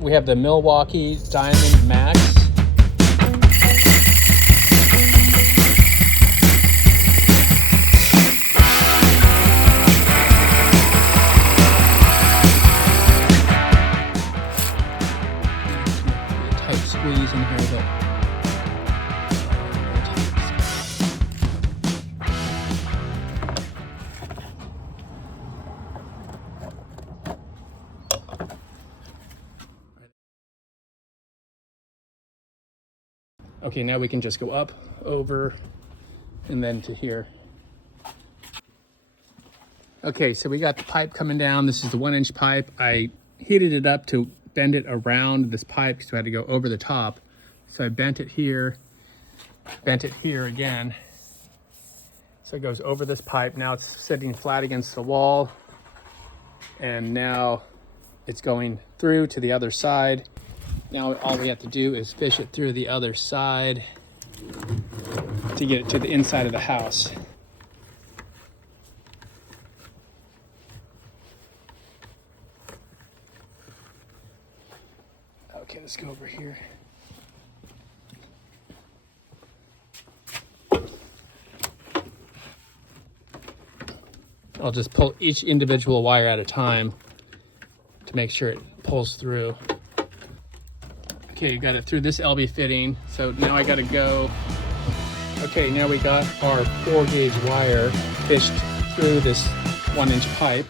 we have the Milwaukee Diamond Max. Tight squeeze in here, but okay, now we can just go up, over, and then to here. Okay, so we got the pipe coming down. This is the 1-inch pipe. I heated it up to bend it around this pipe because I had to go over the top. So I bent it here again. So it goes over this pipe. Now it's sitting flat against the wall. And now it's going through to the other side. Now all we have to do is fish it through the other side to get it to the inside of the house. Okay, let's go over here. I'll just pull each individual wire at a time to make sure it pulls through. Okay, got it through this LB fitting. So now I gotta go. Okay, now we got our 4-gauge wire fished through this 1-inch pipe.